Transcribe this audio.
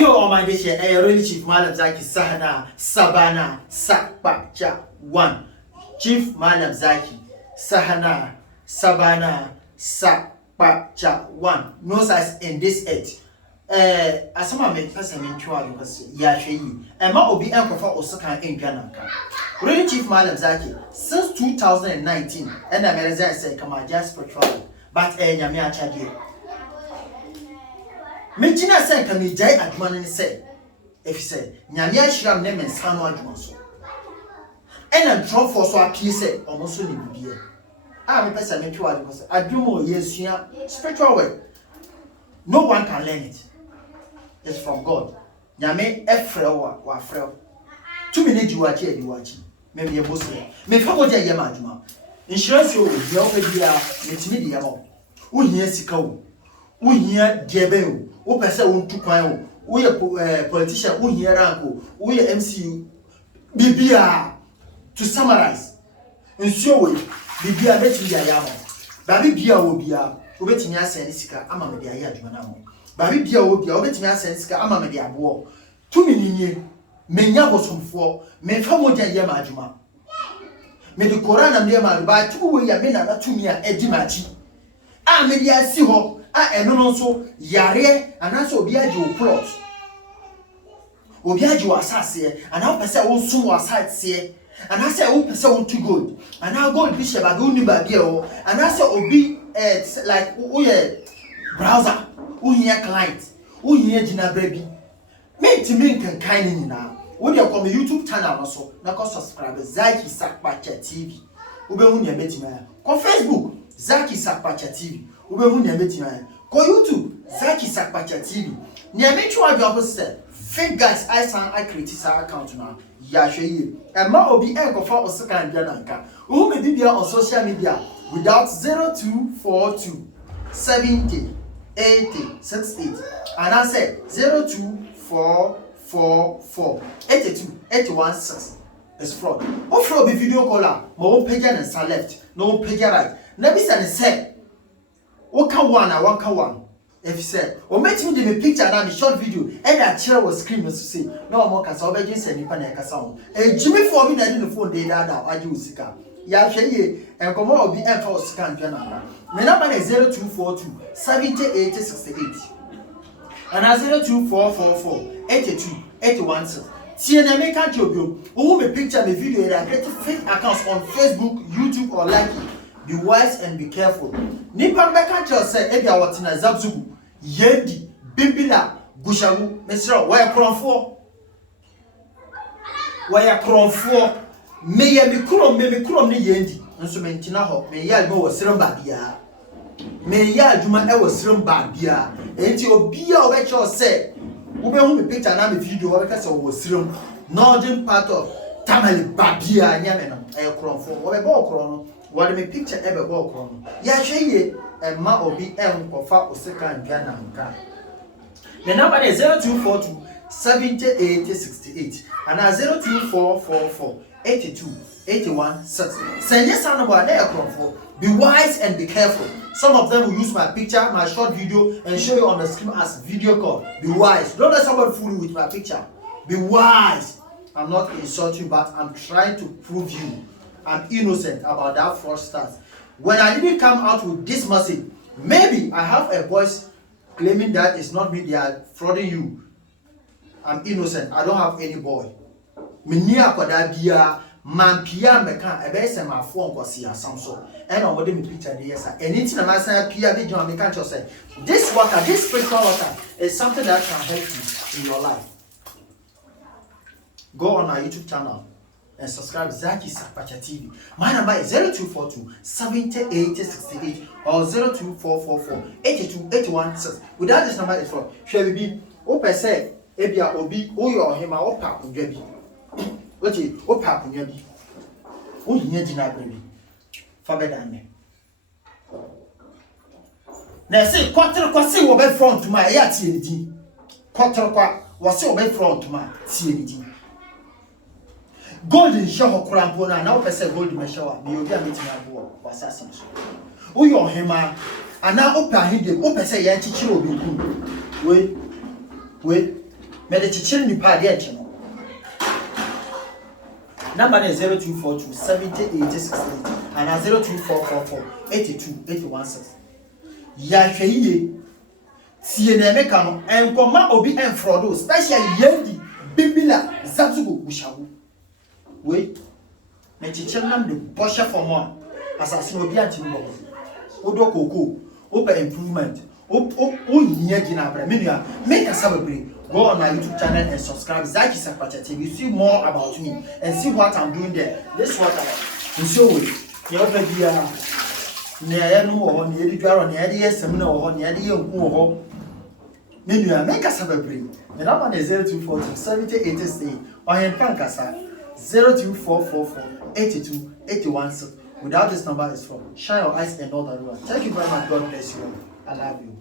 Yo, oh my dish, really Chief Malam Zaki Sahana Sabana Sakpacha 1. Chief Malam Zaki Sahana Sabana Sakpacha 1. No size in this edge. As some make person in trial because Yashi, and ma obi enkofa Osaka in Ganaka. Really Chief Malam Zaki since 2019, and the American say, come on, just spiritual, but Yamia Chadi. Mentina say can be jai adman and say if you say Nyamia Shram name and Sano Admonso. And a drop for so a piece almost soon in the beer. I'm a person make you I do more yes, spiritual way. No one can learn it. It's from God. Nyame Efrel wa Frel. 2 minutes you watch here, you watching. Maybe a Muslim. May Fago Yamajuma. Insurance you, the Opedia, Mitimedia. Who hear Siko? Who hear Jebel? Who person won't to cry? We a politician who hear Ranko, we a MCU. Bibia to summarize. In so way, Bibia bet me a yama. Baby Bia will be a waiting as Senica, Amamedia Yadmanamo. Baby Bia will be a waiting as Senica, Amamedia war. 2 million Menya was from 4, may Famoja Yamajuma. May the Koran and Yama by 2 way Yamina to me a Edimachi. Ah, maybe I see her. Ah, and also Yare and also Biajo plot. Obiajo assassin, and how person will soon was side say, and I say, oh, person too good, and now go Bishop Aguni Babio, and I say, Obi, like, oh, yeah, browser, oh, yeah, client, oh, yeah, Gina baby. Me to me can kind now. When you come YouTube channel also, now go subscribe Zaki Sakpacha TV. Ube hunya betima. Ko Facebook Zaki Sakpacha TV. Ube hunya betima. Ko YouTube Zaki Sakpacha TV. Nya me twa do opposite. Fake guys I create account now. Ya hwe and ma obi enkofa osaka ndia nanka. Who me bibia on social media without 0242 70 80 68. And I said 02444 82 81 6 is fraud. What fraud be video caller? My page and side left, no page right. Now be say, what can one? If you say, or make me the picture and a short video, and that chair was screaming to say, no more can solve against any panic sound. And Jimmy for me, I didn't phone day that I use Sika. Ya shey and come on be M for Sika and Piana. My number is 0242 70 80 68. And 02444 82 81 6. See an American job, who me picture me video and get fake accounts on Facebook, YouTube, or like it. Be wise and be careful. Nipa Meka say, Ebia Watina Zabzugu, Yendi, Bimbila, Gushagu, Mesra, why a cron for? May I be crum, may be crum, Yendi, and so mentina hop, may ya go a serum babia. May ya do my ever serum babia, and your beer or what you say. Ube home picture and a video because I was serum, northern part of Tamale babia, Yaman, a cron for, or a ball chrono. What me picture ever walk on. Ya shey and ma obi kofa oseka Ghana nka. The number is 0242 70 80 68 and 02444 82 81 6. Send your son about there for. Be wise and be careful. Some of them will use my picture, my short video, and show you on the screen as video call. Be wise. Don't let somebody fool you with my picture. Be wise. I'm not insulting, but I'm trying to prove you I'm innocent about that fraudsters. When I didn't come out with this message, maybe I have a voice claiming that it's not me, they are frauding you. I'm innocent. I don't have any boy. Minia kodabia mampia meka ebese my phone kwasia samso. And on what me picture the yes. Anything I say pia be John American just say this water, this spiritual water is something that can help you in your life. Go on our YouTube channel and subscribe Zaki Sakpacha TV. My number is 0242 70 80 68 or 02444 82 81 6. Without this number is for shall we be open say ebia obi oyo hema opa kunja bi. Oje opa kunja bi. O yin gina brebi. Fa be dan me. Na say kwatro kwase wo be front ma ya tie ni din. Kwatro kwa wo se wo be front ma tie ni din. Gold in show crampona now person gold in shower. Me obi a meeting abo was assassin. O yo hema ana opa hide o person ya chichiro obi kun. Wait. me de chichiri ni pa de enche no number is 0242 70 86 and 02444 82 816 ya hweye tie na emeka no enkoma obi enfrodo special yendi bibila zazugo bushawo we me chichiri nam de bosha for more asase no obi anti no odo koko open improvement o nya gina abra menua make us have a break. Go on my YouTube channel and subscribe. Zaki Sakpacha TV. You see more about me and see what I'm doing there. This is what I'm show you. You already near no one, near the jar on the idea, seminar or the idea of who menua make us have a break. The number is 0242 70 86 or in Pankasa 02444 82 816. Without this number is from Shine Your Eyes and all that. Thank you very much. God bless you. I love you.